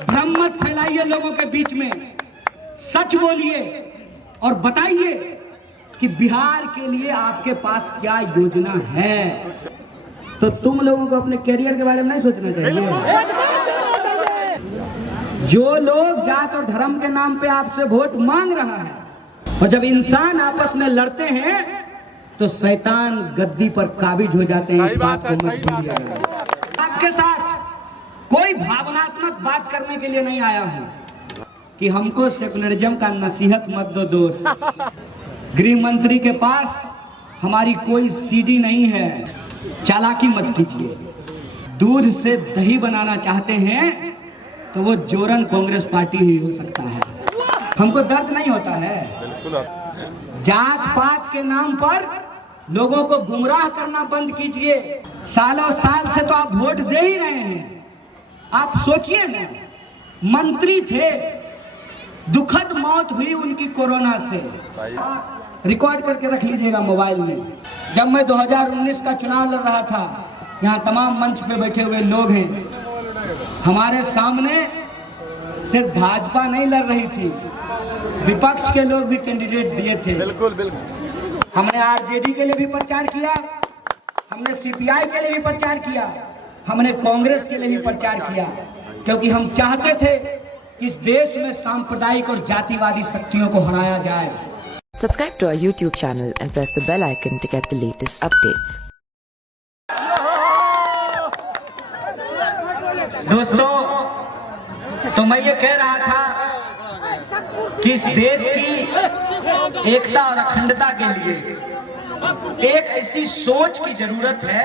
भ्रम मत फैलाइए लोगों के बीच में, सच बोलिए और बताइए कि बिहार के लिए आपके पास क्या योजना है। तो तुम लोगों को अपने कैरियर के बारे में नहीं सोचना चाहिए। जो लोग जात और धर्म के नाम पे आपसे वोट मांग रहा है, और जब इंसान आपस में लड़ते हैं तो शैतान गद्दी पर काबिज हो जाते हैं। इस बात को मत भूलिएगा। आपके साथ कोई भावनात्मक बात करने के लिए नहीं आया हूं कि हमको सेकुलरिज्म का नसीहत मत दो दोस्त। गृह मंत्री के पास हमारी कोई सीडी नहीं है, चालाकी मत कीजिए। दूध से दही बनाना चाहते हैं तो वो जोरन कांग्रेस पार्टी ही हो सकता है। हमको दर्द नहीं होता है। जात पात के नाम पर लोगों को गुमराह करना बंद कीजिए। सालों साल से तो आप वोट दे ही रहे हैं। आप सोचिए ना, मंत्री थे, दुखद मौत हुई उनकी कोरोना से। रिकॉर्ड करके रख लीजिएगा मोबाइल में। जब मैं 2019 का चुनाव लड़ रहा था, यहाँ तमाम मंच पे बैठे हुए लोग हैं, हमारे सामने सिर्फ भाजपा नहीं लड़ रही थी, विपक्ष के लोग भी कैंडिडेट दिए थे। बिल्कुल बिल्कुल। हमने आरजेडी के लिए भी प्रचार किया, हमने सीपीआई के लिए भी प्रचार किया, हमने कांग्रेस के लिए भी प्रचार किया, क्योंकि हम चाहते थे कि इस देश में सांप्रदायिक और जातिवादी शक्तियों को हराया जाए। Subscribe to our YouTube channel and press the bell icon to get the latest updates. दोस्तों, तो मैं ये कह रहा था कि इस देश की एकता और अखंडता के लिए एक ऐसी सोच की जरूरत है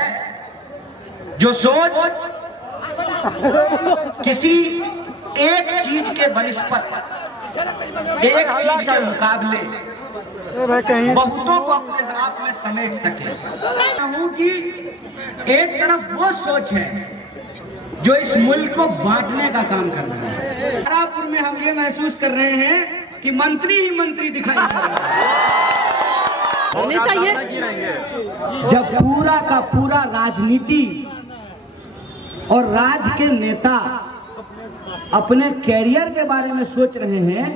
जो सोच किसी एक चीज के बनिस्पत, एक चीज के मुकाबले बहुतों को अपने हाथ में समेट सके। कहूं कि एक तरफ वो सोच है जो इस मुल्क को बांटने का काम कर रहा है। तारापुर में हम ये महसूस कर रहे हैं कि मंत्री ही मंत्री दिखाई दे रहा है। जब पूरा का पूरा राजनीति और राज्य के नेता अपने कैरियर के बारे में सोच रहे हैं,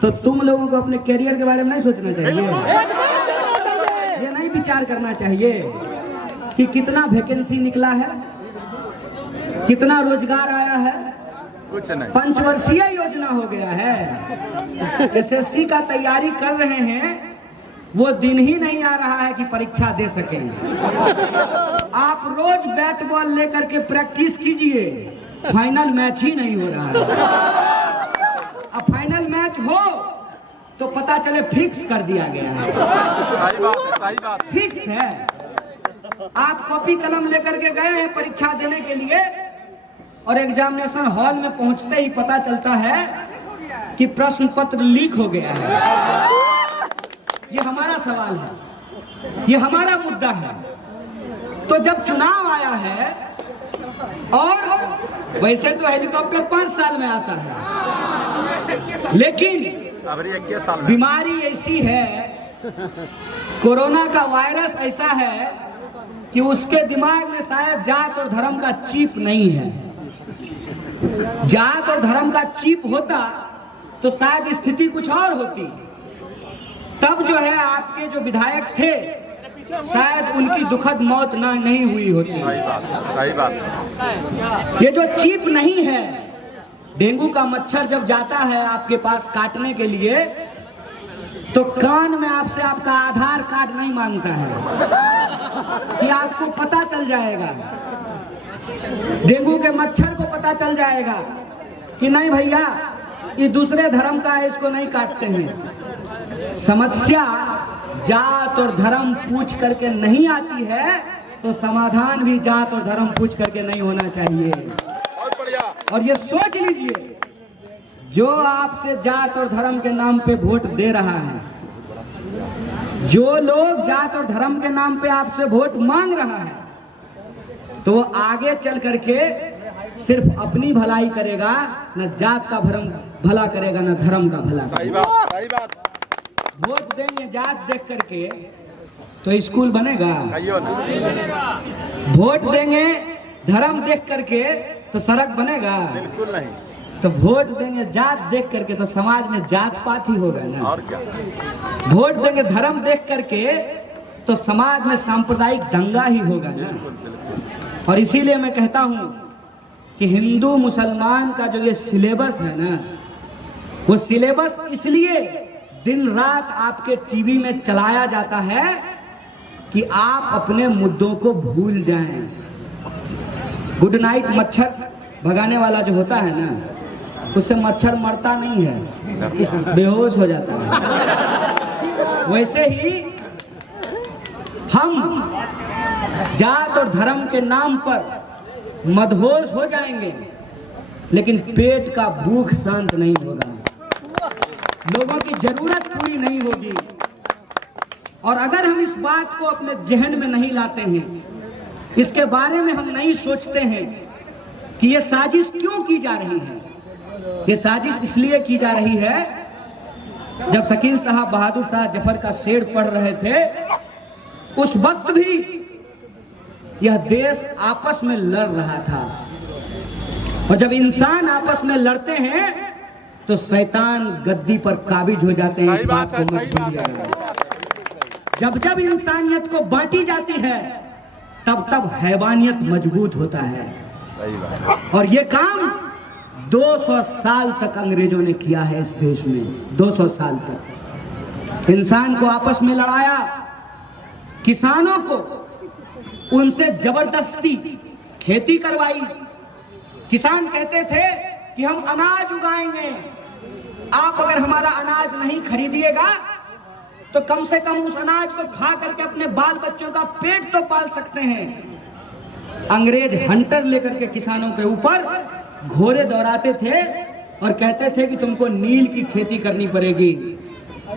तो तुम लोगों को अपने कैरियर के बारे में नहीं सोचना चाहिए। ये नहीं विचार करना चाहिए कि कितना वैकेंसी निकला है, कितना रोजगार आया है। कुछ नहीं, पंचवर्षीय योजना हो गया है। एसएससी का तैयारी कर रहे हैं, वो दिन ही नहीं आ रहा है कि परीक्षा दे सकें। आप रोज बैट बॉल लेकर के प्रैक्टिस कीजिए, फाइनल मैच ही नहीं हो रहा है। अब फाइनल मैच हो तो पता चले फिक्स कर दिया गया है। सही बात है, सही बात। फिक्स है। आप कॉपी कलम लेकर के गए हैं परीक्षा देने के लिए, और एग्जामिनेशन हॉल में पहुंचते ही पता चलता है कि प्रश्न पत्र लीक हो गया है। ये हमारा सवाल है, ये हमारा मुद्दा है। तो जब चुनाव आया है, और वैसे तो हेलीकॉप्टर 5 साल में आता है, लेकिन बीमारी ऐसी है, कोरोना का वायरस ऐसा है कि उसके दिमाग में शायद जात और धर्म का चिप नहीं है। जात और धर्म का चिप होता तो शायद स्थिति कुछ और होती। तब जो है आपके जो विधायक थे, शायद उनकी दुखद मौत नहीं हुई होती। सही बात। ये जो चिप नहीं है, डेंगू का मच्छर जब जाता है आपके पास काटने के लिए, तो कान में आपसे आपका आधार कार्ड नहीं मांगता है कि आपको पता चल जाएगा, डेंगू के मच्छर को पता चल जाएगा कि नहीं भैया ये दूसरे धर्म का है, इसको नहीं काटते हैं। समस्या जात और धर्म पूछ करके नहीं आती है, तो समाधान भी जात और धर्म पूछ करके नहीं होना चाहिए। और ये सोच लीजिए, जो आपसे जात और धर्म के नाम पे वोट दे रहा है, जो लोग जात और धर्म के नाम पे आपसे वोट मांग रहा है, तो वो आगे चल करके सिर्फ अपनी भलाई करेगा, न जात का भला करेगा, न धर्म का भला। सही बात, सही बात। वोट देंगे जात देख करके तो स्कूल बनेगा? वोट देंगे धर्म देख करके तो सड़क बनेगा? बिल्कुल नहीं। तो वोट देंगे जात देख करके तो समाज में जात पात ही होगा ना। और क्या? वोट देंगे धर्म देख करके तो समाज में सांप्रदायिक दंगा ही होगा ना। और इसीलिए मैं कहता हूं कि हिंदू मुसलमान का जो ये सिलेबस है ना, वो सिलेबस इसलिए दिन रात आपके टीवी में चलाया जाता है कि आप अपने मुद्दों को भूल जाएं। गुड नाइट मच्छर भगाने वाला जो होता है ना, उससे मच्छर मरता नहीं है, बेहोश हो जाता है। वैसे ही हम जात और धर्म के नाम पर मदहोश हो जाएंगे, लेकिन पेट का भूख शांत नहीं होगा, लोगों की जरूरत पूरी नहीं होगी। और अगर हम इस बात को अपने जहन में नहीं लाते हैं, इसके बारे में हम नहीं सोचते हैं कि ये साजिश क्यों की जा रही है। ये साजिश इसलिए की जा रही है, जब शकील साहब बहादुर शाह जफर का शेर पढ़ रहे थे, उस वक्त भी यह देश आपस में लड़ रहा था। और जब इंसान आपस में लड़ते हैं तो शैतान गद्दी पर काबिज हो जाते हैं। इस बात को मत भूलिएगा। जब जब इंसानियत को बांटी जाती है, तब तब हैवानियत मजबूत होता है। सही बात। और ये काम 200 साल तक अंग्रेजों ने किया है इस देश में। 200 साल तक इंसान को आपस में लड़ाया, किसानों को उनसे जबरदस्ती खेती करवाई। किसान कहते थे कि हम अनाज उगाएंगे, आप अगर हमारा अनाज नहीं खरीदिएगा तो कम से कम उस अनाज को खा करके अपने बाल बच्चों का पेट तो पाल सकते हैं। अंग्रेज हंटर लेकर के किसानों के ऊपर घोड़े दौड़ाते थे और कहते थे कि तुमको नील की खेती करनी पड़ेगी।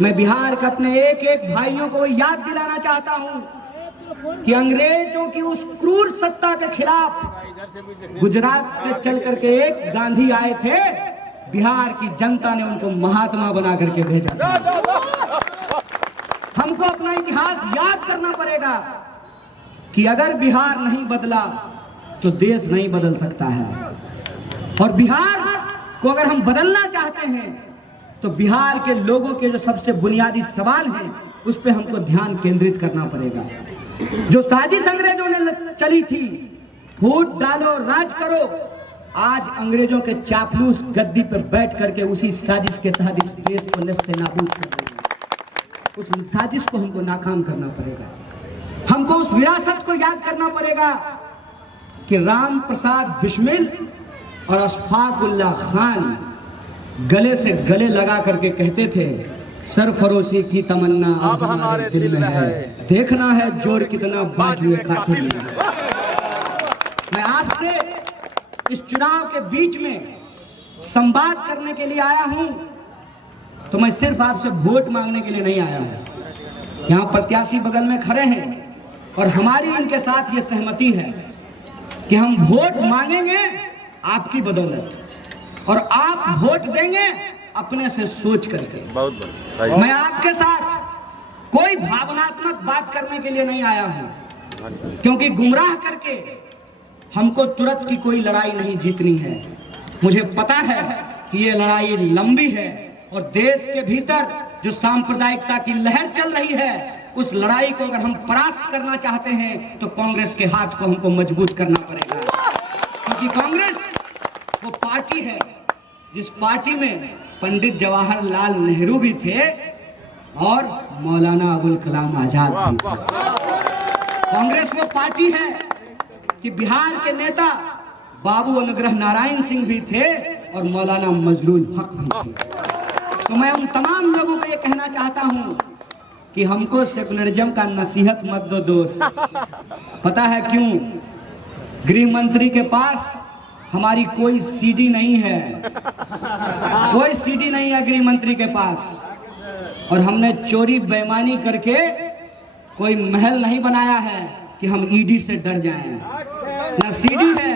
मैं बिहार के अपने एक एक भाइयों को याद दिलाना चाहता हूं कि अंग्रेजों की उस क्रूर सत्ता के खिलाफ गुजरात से चल करके एक गांधी आए थे। बिहार की जनता ने उनको महात्मा बना करके भेजा था। हमको अपना इतिहास याद करना पड़ेगा कि अगर बिहार नहीं बदला तो देश नहीं बदल सकता है। और बिहार को अगर हम बदलना चाहते हैं तो बिहार के लोगों के जो सबसे बुनियादी सवाल हैं उस पे हमको ध्यान केंद्रित करना पड़ेगा। जो साजिश अंग्रेजों ने चली थी, फूट डालो राज करो, आज अंग्रेजों के चापलूस गद्दी पर बैठ करके उसी साजिश के तहत इस देश को नस्ते नाबूद कर रहे हैं। उस साजिश को हमको नाकाम करना पड़ेगा। हमको उस विरासत को याद करना पड़ेगा कि राम प्रसाद बिस्मिल और अशफाकुल्ला खान गले से गले लगा करके कहते थे, सरफरोशी की तमन्ना अब हमारे दिल में है, देखना है जोर कितना बाजुए कातिल में। मैं आपसे इस चुनाव के बीच में संवाद करने के लिए आया हूं, तो मैं सिर्फ आपसे वोट मांगने के लिए नहीं आया हूं। यहां प्रत्याशी बगल में खड़े हैं और हमारी इनके साथ ये सहमति है कि हम वोट मांगेंगे आपकी बदौलत, और आप वोट देंगे अपने से सोच करके। बहुत बढ़िया। मैं आपके साथ कोई भावनात्मक बात करने के लिए नहीं आया हूं, क्योंकि गुमराह करके हमको तुरंत की कोई लड़ाई नहीं जीतनी है। मुझे पता है कि ये लड़ाई लंबी है और देश के भीतर जो सांप्रदायिकता की लहर चल रही है, उस लड़ाई को अगर हम परास्त करना चाहते हैं तो कांग्रेस के हाथ को हमको मजबूत करना पड़ेगा। क्योंकि कांग्रेस वो पार्टी है जिस पार्टी में पंडित जवाहरलाल नेहरू भी थे और मौलाना अबुल कलाम आजाद भी थे। कांग्रेस वो पार्टी है कि बिहार के नेता बाबू अनुग्रह नारायण सिंह भी थे और मौलाना मजरूल हक भी थे। तो मैं उन तमाम लोगों को ये कहना चाहता हूं कि हमको सेकुलरिज्म का नसीहत मत दो दोस्त। पता है क्यों? गृह मंत्री के पास हमारी कोई सीडी नहीं है, कोई सीडी नहीं है गृह मंत्री के पास, और हमने चोरी बेईमानी करके कोई महल नहीं बनाया है कि हम ईडी से डर जाएं। न सीडी है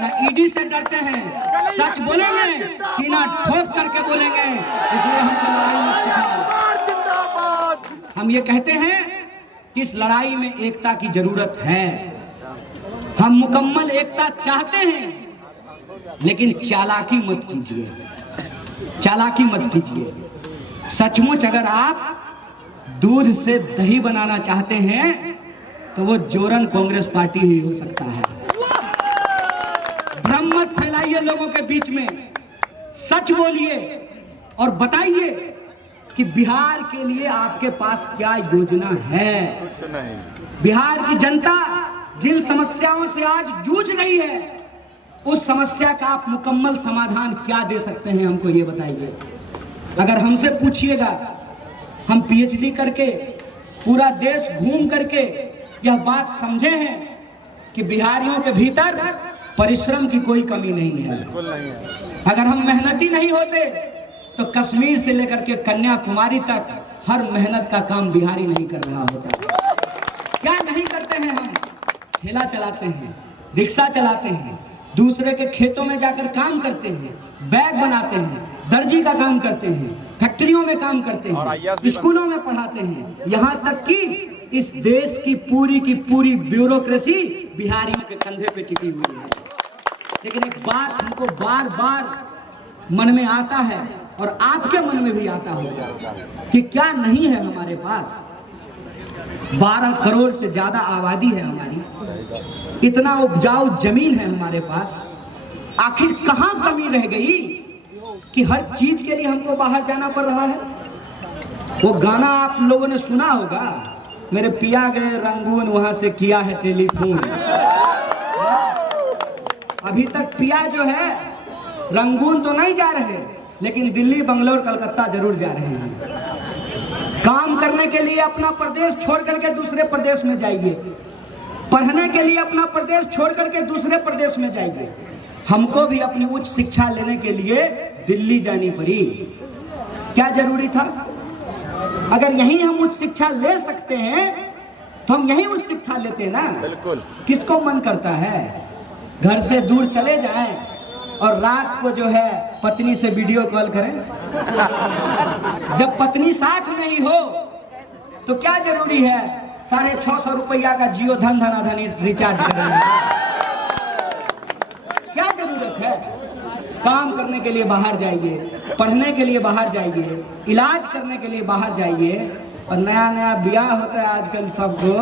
न ईडी से डरते हैं। सच बोलेंगे, सीना ठोक करके बोलेंगे, इसलिए हमको लड़ाई मत सिखाओ। हम ये कहते हैं कि इस लड़ाई में एकता की जरूरत है। हम मुकम्मल एकता चाहते हैं, लेकिन चालाकी मत कीजिए, चालाकी मत कीजिए। सचमुच अगर आप दूध से दही बनाना चाहते हैं तो वो जोरन कांग्रेस पार्टी ही हो सकता है। भ्रम मत फैलाइए लोगों के बीच में, सच बोलिए और बताइए कि बिहार के लिए आपके पास क्या योजना है। कुछ नहीं। बिहार की जनता जिन समस्याओं से आज जूझ रही है, उस समस्या का आप मुकम्मल समाधान क्या दे सकते हैं, हमको ये बताइए। अगर हमसे पूछिएगा, हम पीएचडी करके पूरा देश घूम करके यह बात समझे हैं कि बिहारियों के भीतर परिश्रम की कोई कमी नहीं है। बिल्कुल नहीं है। अगर हम मेहनती नहीं होते तो कश्मीर से लेकर के कन्याकुमारी तक हर मेहनत का काम बिहारी नहीं कर रहा होता। क्या नहीं करते हैं हम? ठेला चलाते हैं, रिक्शा चलाते हैं, दूसरे के खेतों में जाकर काम करते हैं, बैग बनाते हैं, दर्जी का काम करते हैं, फैक्ट्रियों में काम करते हैं, स्कूलों में पढ़ाते हैं, यहाँ तक कि इस देश की पूरी ब्यूरोक्रेसी बिहारियों के कंधे पे टिकी हुई है। लेकिन एक बात हमको बार बार मन में आता है और आपके मन में भी आता होगा कि क्या नहीं है हमारे पास। 12 करोड़ से ज्यादा आबादी है हमारी, इतना उपजाऊ जमीन है हमारे पास, आखिर कहां कमी रह गई कि हर चीज के लिए हमको बाहर जाना पड़ रहा है। वो गाना आप लोगों ने सुना होगा, मेरे पिया गए रंगून वहां से किया है टेलीफोन। अभी तक पिया जो है रंगून तो नहीं जा रहे, लेकिन दिल्ली, बंगलोर, कलकत्ता जरूर जा रहे हैं। काम करने के लिए अपना प्रदेश छोड़ करके दूसरे प्रदेश में जाइए, पढ़ने के लिए अपना प्रदेश छोड़ करके दूसरे प्रदेश में जाइए। हमको भी अपनी उच्च शिक्षा लेने के लिए दिल्ली जानी पड़ी। क्या जरूरी था? अगर यहीं हम उच्च शिक्षा ले सकते हैं तो हम यहीं उच्च शिक्षा लेते ना। बिल्कुल। किसको मन करता है घर से दूर चले जाएं और रात को जो है पत्नी से वीडियो कॉल करें? जब पत्नी साथ में ही हो तो क्या जरूरी है 650 रुपया का जियो धनाधन रिचार्ज करेंगे? क्या जरूरत है? काम करने के लिए बाहर जाइए, पढ़ने के लिए बाहर जाइए, इलाज करने के लिए बाहर जाइए। और नया नया ब्याह होता है आजकल सबको,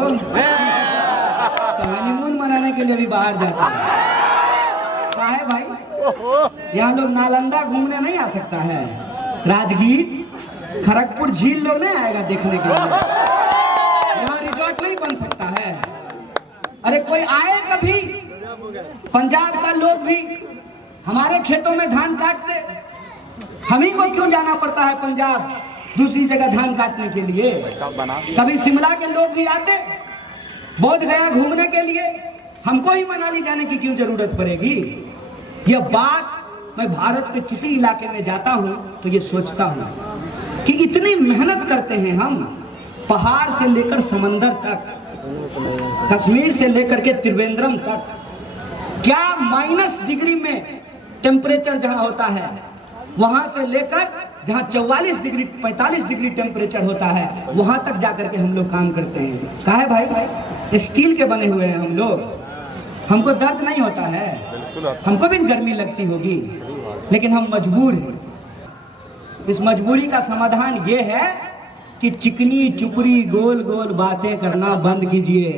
तो हनीमून मनाने के लिए भी बाहर जाते हैं। क्या है भाई, यहाँ लोग नालंदा घूमने नहीं आ सकता है? राजगीर, खड़गपुर झील लोग नहीं आएगा देखने के लिए? यहाँ रिजॉर्ट नहीं बन सकता है? अरे कोई आए कभी? पंजाब का लोग भी हमारे खेतों में धान काटते, हम ही को क्यों जाना पड़ता है पंजाब दूसरी जगह धान काटने के लिए? कभी शिमला के लोग भी आते बोध गया घूमने के लिए, हमको ही मनाली जाने की क्यों जरूरत पड़ेगी? यह बात मैं भारत के किसी इलाके में जाता हूं तो ये सोचता हूं कि इतनी मेहनत करते हैं हम, पहाड़ से लेकर समंदर तक, कश्मीर से लेकर के त्रिवेंद्रम तक। क्या -डिग्री में टेम्परेचर जहां होता है, वहां से लेकर जहां 44 डिग्री 45 डिग्री टेम्परेचर होता है, वहां तक जाकर के हम लोग काम करते हैं। कहा है भाई, स्टील के बने हुए हैं हम लोग, हमको दर्द नहीं होता है? हमको भी गर्मी लगती होगी, लेकिन हम मजबूर हैं। इस मजबूरी का समाधान ये है कि चिकनी चुपड़ी गोल गोल बातें करना बंद कीजिए।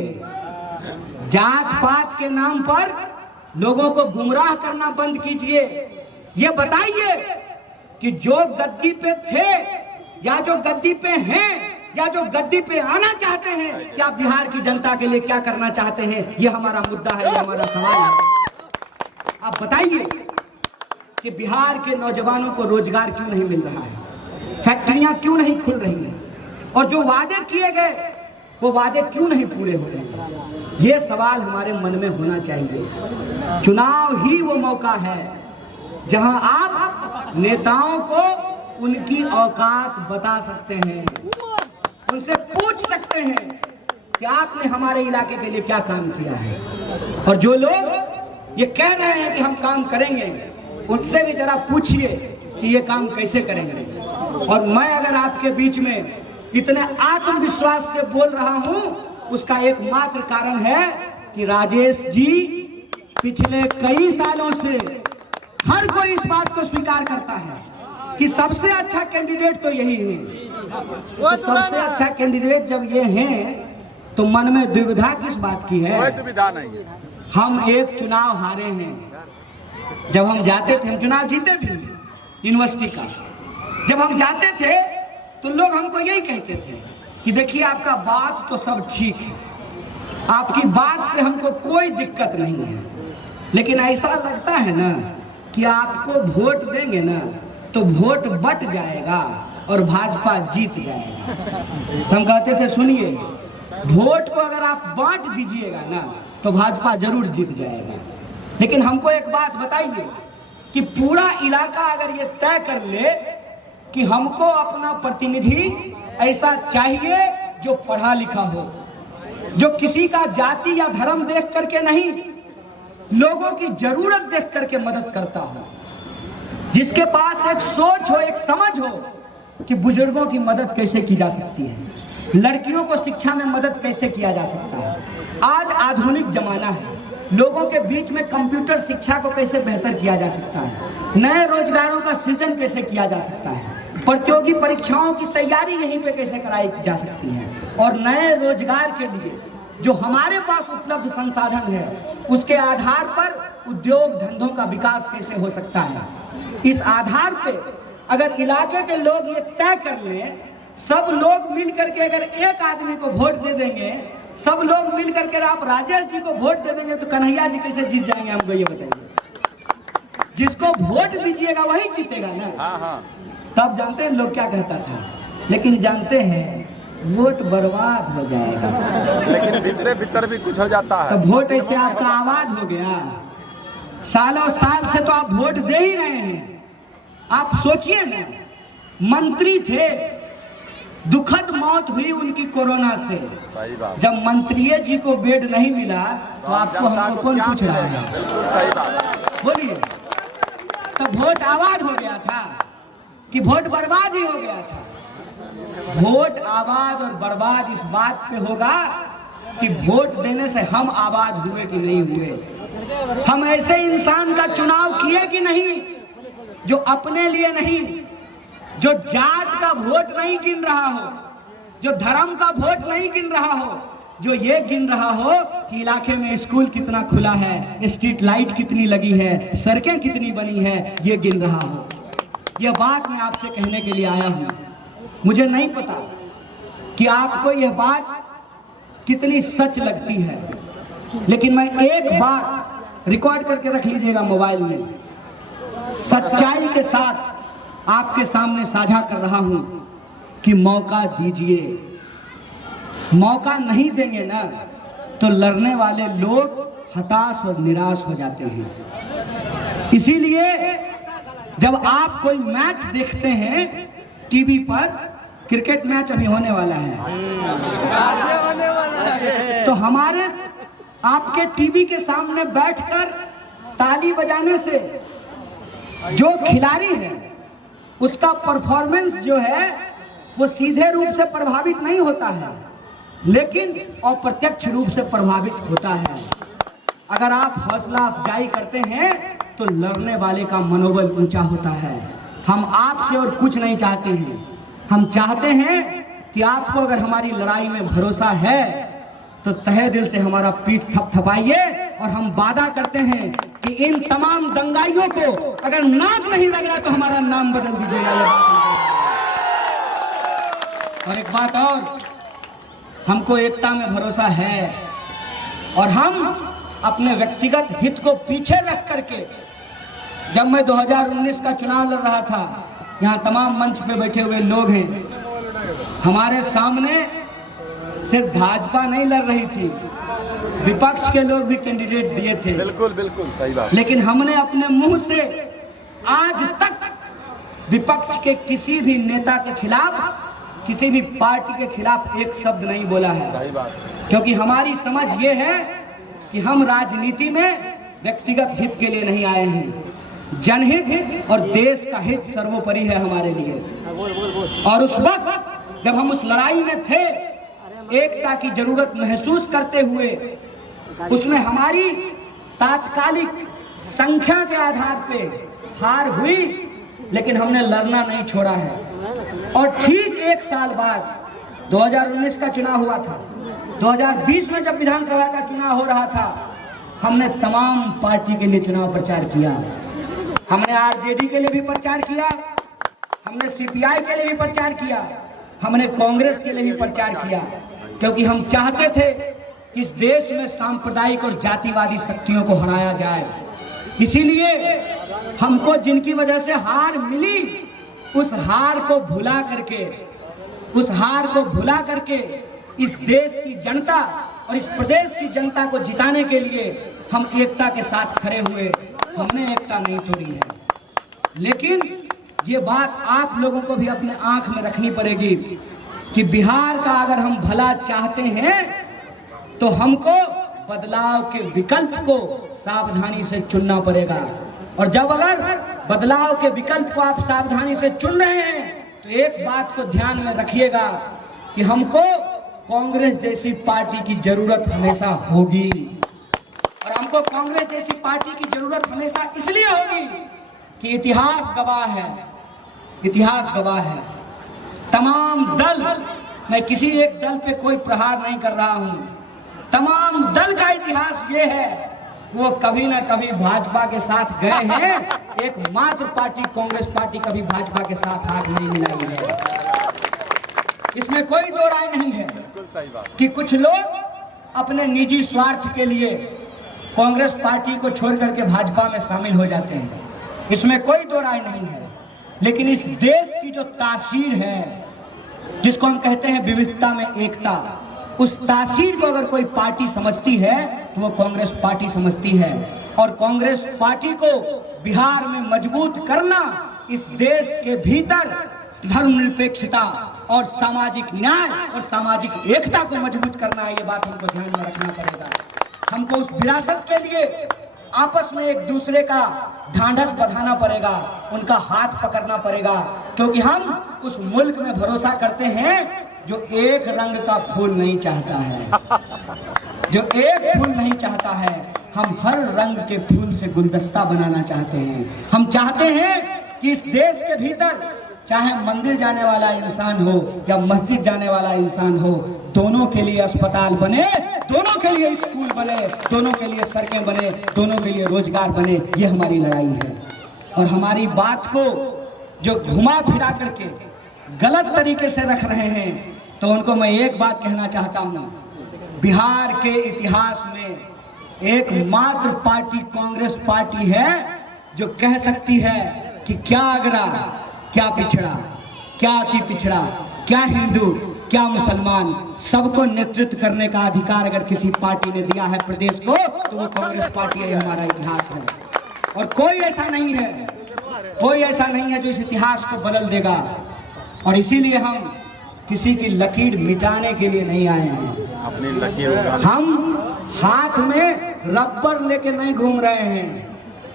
जात पात के नाम पर लोगों को गुमराह करना बंद कीजिए। ये बताइए कि जो गद्दी पे थे या जो गद्दी पे हैं या जो गद्दी पे आना चाहते हैं, क्या बिहार की जनता के लिए क्या करना चाहते हैं? ये हमारा मुद्दा है, ये हमारा सवाल है। आप बताइए कि बिहार के नौजवानों को रोजगार क्यों नहीं मिल रहा है? फैक्ट्रियां क्यों नहीं खुल रही हैं? और जो वादे किए गए वो वादे क्यों नहीं पूरे हो रहे? ये सवाल हमारे मन में होना चाहिए। चुनाव ही वो मौका है जहां आप नेताओं को उनकी औकात बता सकते हैं, उनसे पूछ सकते हैं कि आपने हमारे इलाके के लिए क्या काम किया है। और जो लोग ये कह रहे हैं कि हम काम करेंगे, उससे भी जरा पूछिए कि ये काम कैसे करेंगे। और मैं अगर आपके बीच में इतने आत्मविश्वास से बोल रहा हूं, उसका एकमात्र कारण है कि राजेश जी पिछले कई सालों से हर कोई इस बात को स्वीकार करता है कि सबसे अच्छा कैंडिडेट तो यही है। तो सबसे अच्छा कैंडिडेट जब ये हैं तो मन में दुविधा किस बात की है? कोई दुविधा नहीं है। हम एक चुनाव हारे हैं। जब हम जाते थे, हम चुनाव जीते भी यूनिवर्सिटी का, जब हम जाते थे तो लोग हमको यही कहते थे कि देखिए आपका बात तो सब ठीक है, आपकी बात से हमको कोई दिक्कत नहीं है, लेकिन ऐसा लगता है ना कि आपको वोट देंगे ना तो वोट बट जाएगा और भाजपा जीत जाएगा। तो हम कहते थे सुनिए, वोट को अगर आप बांट दीजिएगा ना तो भाजपा जरूर जीत जाएगा, लेकिन हमको एक बात बताइए कि पूरा इलाका अगर ये तय कर ले कि हमको अपना प्रतिनिधि ऐसा चाहिए जो पढ़ा लिखा हो, जो किसी का जाति या धर्म देख करके नहीं, लोगों की जरूरत देख करके मदद करता हो, जिसके पास एक सोच हो, एक समझ हो कि बुजुर्गों की मदद कैसे की जा सकती है, लड़कियों को शिक्षा में मदद कैसे किया जा सकता है। आज आधुनिक जमाना है, लोगों के बीच में कंप्यूटर शिक्षा को कैसे बेहतर किया जा सकता है, नए रोजगारों का सृजन कैसे किया जा सकता है, प्रतियोगी परीक्षाओं की तैयारी यहीं पे कैसे कराई जा सकती है, और नए रोजगार के लिए जो हमारे पास उपलब्ध संसाधन है उसके आधार पर उद्योग धंधों का विकास कैसे हो सकता है। इस आधार पे अगर इलाके के लोग ये तय कर लें, सब लोग मिल करके अगर एक आदमी को वोट दे देंगे, सब लोग मिल करके आप राजेश जी को वोट दे देंगे, तो कन्हैया जी कैसे जीत जाएंगे हमको ये बताइए। जिसको वोट दीजिएगा वही जीतेगा ना। हाँ। तब जानते हैं लोग क्या कहता था, लेकिन जानते हैं वोट बर्बाद हो जाएगा, लेकिन भीतर भीतर भी कुछ हो जाता है। तो वोट ऐसे आपका आवाज हो गया। सालों साल से तो आप वोट दे ही रहे हैं। आप सोचिए ना, मंत्री थे, दुखद मौत हुई उनकी कोरोना से। सही बात। जब मंत्री जी को बेड नहीं मिला तो आपको हमको कौन पूछ रहा है? बिल्कुल सही बात। बोलिए, तो वोट आबाद हो गया था कि वोट बर्बाद ही हो गया था? वोट आबाद और बर्बाद इस बात पे होगा कि वोट देने से हम आबाद हुए कि नहीं हुए। हम ऐसे इंसान का चुनाव किए कि नहीं जो अपने लिए नहीं, जो जात का वोट नहीं गिन रहा हो, जो धर्म का वोट नहीं गिन रहा हो, जो ये गिन रहा हो कि इलाके में स्कूल कितना खुला है, स्ट्रीट लाइट कितनी लगी है, सड़कें कितनी बनी है, ये गिन रहा हो। यह बात मैं आपसे कहने के लिए आया हूं। मुझे नहीं पता कि आपको यह बात कितनी सच लगती है, लेकिन मैं एक बात रिकॉर्ड करके रख लीजिएगा मोबाइल में, सच्चाई के साथ आपके सामने साझा कर रहा हूं कि मौका दीजिए। मौका नहीं देंगे ना तो लड़ने वाले लोग हताश और निराश हो जाते हैं। इसीलिए जब आप कोई मैच देखते हैं टीवी पर, क्रिकेट मैच अभी होने वाला है, तो हमारे आपके टीवी के सामने बैठकर ताली बजाने से जो खिलाड़ी है उसका परफॉर्मेंस जो है वो सीधे रूप से प्रभावित नहीं होता है, लेकिन अप्रत्यक्ष रूप से प्रभावित होता है। अगर आप हौसला अफजाई करते हैं तो लड़ने वाले का मनोबल ऊंचा होता है। हम आपसे और कुछ नहीं चाहते हैं, हम चाहते हैं कि आपको अगर हमारी लड़ाई में भरोसा है तो तहे दिल से हमारा पीठ थपथपाइए, और हम वादा करते हैं कि इन तमाम दंगाइयों को अगर नाक नहीं लग रहा तो हमारा नाम बदल दीजिएगा। और एक बात और, हमको एकता में भरोसा है और हम अपने व्यक्तिगत हित को पीछे रख करके, जब मैं 2019 का चुनाव लड़ रहा था, यहाँ तमाम मंच पे बैठे हुए लोग हैं, हमारे सामने सिर्फ भाजपा नहीं लड़ रही थी, विपक्ष के लोग भी कैंडिडेट दिए थे। बिल्कुल बिल्कुल सही बात। लेकिन हमने अपने मुंह से आज तक विपक्ष के किसी भी नेता के खिलाफ, किसी भी पार्टी के खिलाफ एक शब्द नहीं बोला है। सही बात। क्योंकि हमारी समझ ये है कि हम राजनीति में व्यक्तिगत हित के लिए नहीं आए हैं, जनहित और देश का हित सर्वोपरि है हमारे लिए। और उस वक्त जब हम उस लड़ाई में थे, एकता की जरूरत महसूस करते हुए, उसमें हमारी तात्कालिक संख्या के आधार पे हार हुई, लेकिन हमने लड़ना नहीं छोड़ा है। और ठीक 1 साल बाद 2019 का चुनाव हुआ था, 2020 में जब विधानसभा का चुनाव हो रहा था, हमने तमाम पार्टी के लिए चुनाव प्रचार किया। हमने आरजेडी के लिए भी प्रचार किया, हमने सीपीआई के लिए भी प्रचार किया, हमने कांग्रेस के लिए भी प्रचार किया, क्योंकि हम चाहते थे कि इस देश में सांप्रदायिक और जातिवादी शक्तियों को हराया जाए। इसीलिए हमको जिनकी वजह से हार मिली, उस हार को भुला करके इस देश की जनता और इस प्रदेश की जनता को जिताने के लिए हम एकता के साथ खड़े हुए। हमने एकता नहीं तोड़ी है, लेकिन ये बात आप लोगों को भी अपने आंख में रखनी पड़ेगी कि बिहार का अगर हम भला चाहते हैं तो हमको बदलाव के विकल्प को सावधानी से चुनना पड़ेगा। और जब अगर बदलाव के विकल्प को आप सावधानी से चुन रहे हैं तो एक बात को ध्यान में रखिएगा कि हमको कांग्रेस जैसी पार्टी की जरूरत हमेशा होगी। और हमको कांग्रेस जैसी पार्टी की जरूरत हमेशा इसलिए होगी कि इतिहास गवाह है। तमाम दल, मैं किसी एक दल पे कोई प्रहार नहीं कर रहा हूं, तमाम दल का इतिहास ये है, वो कभी न कभी भाजपा के साथ गए हैं। एकमात्र पार्टी कांग्रेस पार्टी कभी भाजपा के साथ हाथ नहीं मिलाई है। इसमें कोई दो राय नहीं है कि कुछ लोग अपने निजी स्वार्थ के लिए कांग्रेस पार्टी को छोड़ करके भाजपा में शामिल हो जाते हैं, इसमें कोई दो राय नहीं है। लेकिन इस देश की जो तासीर है, जिसको हम कहते हैं विविधता में एकता, उस तासीर को अगर कोई पार्टी समझती है तो वो कांग्रेस पार्टी समझती है। और कांग्रेस पार्टी को बिहार में मजबूत करना, इस देश के भीतर धर्मनिरपेक्षता और सामाजिक न्याय और सामाजिक एकता को मजबूत करना है। ये बात हमको ध्यान में रखना पड़ेगा। हमको उस विरासत के लिए आपस में एक दूसरे का ढांढस बंधाना पड़ेगा, उनका हाथ पकड़ना पड़ेगा, क्योंकि हम उस मुल्क में भरोसा करते हैं जो एक रंग का फूल नहीं चाहता है, जो एक फूल नहीं चाहता है। हम हर रंग के फूल से गुलदस्ता बनाना चाहते हैं। हम चाहते हैं कि इस देश के भीतर चाहे मंदिर जाने वाला इंसान हो या मस्जिद जाने वाला इंसान हो, दोनों के लिए अस्पताल बने, दोनों के लिए स्कूल बने, दोनों के लिए सड़कें बने, दोनों के लिए रोजगार बने। ये हमारी लड़ाई है। और हमारी बात को जो घुमा फिरा करके गलत तरीके से रख रहे हैं, तो उनको मैं एक बात कहना चाहता हूं, बिहार के इतिहास में एकमात्र पार्टी कांग्रेस पार्टी है जो कह सकती है कि क्या अगरा, क्या पिछड़ा, क्या अति पिछड़ा, क्या हिंदू, क्या मुसलमान, सबको नेतृत्व करने का अधिकार अगर किसी पार्टी ने दिया है प्रदेश को, तो वो कांग्रेस पार्टी है। हमारा इतिहास है और कोई ऐसा नहीं है जो इस इतिहास को बदल देगा। और इसीलिए हम किसी की लकीर मिटाने के लिए नहीं आए हैं। अपनी लकीर हम हाथ में रबर लेके नहीं घूम रहे हैं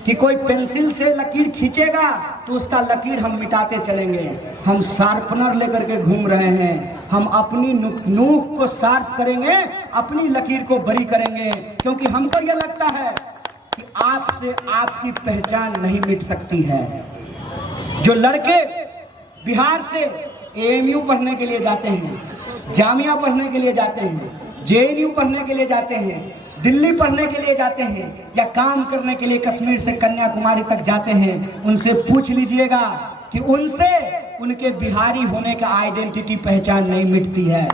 कि कोई पेंसिल से लकीर खींचेगा तो उसका लकीर हम मिटाते चलेंगे। हम शार्पनर लेकर के घूम रहे हैं। हम अपनी नोक को शार्प करेंगे, अपनी लकीर को बरी करेंगे, क्योंकि हमको यह लगता है कि आपसे आपकी पहचान नहीं मिट सकती है। जो लड़के बिहार से एएमयू पढ़ने के लिए जाते हैं, जामिया पढ़ने के लिए जाते हैं, जेएनयू पढ़ने के लिए जाते हैं, दिल्ली पढ़ने के लिए जाते हैं, या काम करने के लिए कश्मीर से कन्याकुमारी तक जाते हैं, उनसे पूछ लीजिएगा कि उनसे उनके बिहारी होने का आइडेंटिटी, पहचान नहीं मिटती है।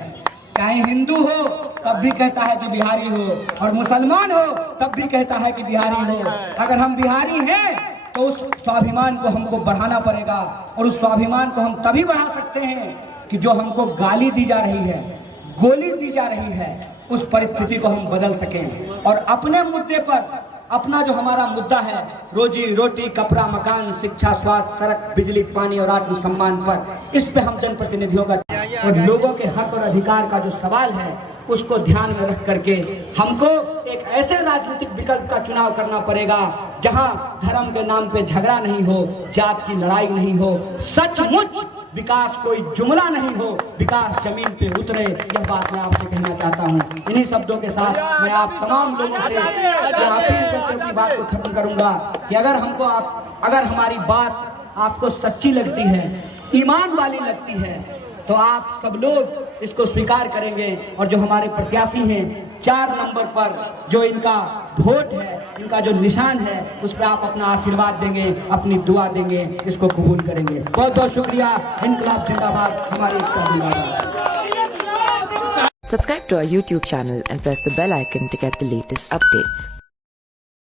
चाहे हिंदू हो तब भी कहता है कि बिहारी हो, और मुसलमान हो तब भी कहता है कि बिहारी हो। अगर हम बिहारी हैं तो उस स्वाभिमान को हमको बढ़ाना पड़ेगा। और उस स्वाभिमान को हम तभी बढ़ा सकते हैं कि जो हमको गाली दी जा रही है, गोली दी जा रही है, उस परिस्थिति को हम बदल सकें। और अपने मुद्दे पर, अपना जो हमारा मुद्दा है, रोजी रोटी, कपड़ा, मकान, शिक्षा, स्वास्थ्य, सड़क, बिजली, पानी और आत्मसम्मान पर, इस पे हम जनप्रतिनिधियों का और लोगों के हक और अधिकार का जो सवाल है, उसको ध्यान में रख करके हमको एक ऐसे राजनीतिक विकल्प का चुनाव करना पड़ेगा जहां धर्म के नाम पे झगड़ा नहीं हो, जात की लड़ाई नहीं हो, सचमुच विकास कोई जुमला नहीं हो, विकास जमीन पे उतरे। यह बात मैं आपसे कहना चाहता हूं। इन्हीं शब्दों के साथ मैं आप तमाम लोगों से यह अपील करके अपनी बात को खत्म करूंगा कि अगर हमारी बात आपको सच्ची लगती है, ईमान वाली लगती है, तो आप सब लोग इसको स्वीकार करेंगे और जो हमारे प्रत्याशी हैं 4 नंबर पर जो इनका वोट है, इनका जो निशान है, उस पर आप अपना आशीर्वाद देंगे, अपनी दुआ देंगे, इसको कबूल करेंगे। बहुत बहुत शुक्रिया। इनकलाब जिंदाबाद, हमारी इसका जिंदाबाद। Subscribe to our YouTube channel and press the bell icon to get the latest updates.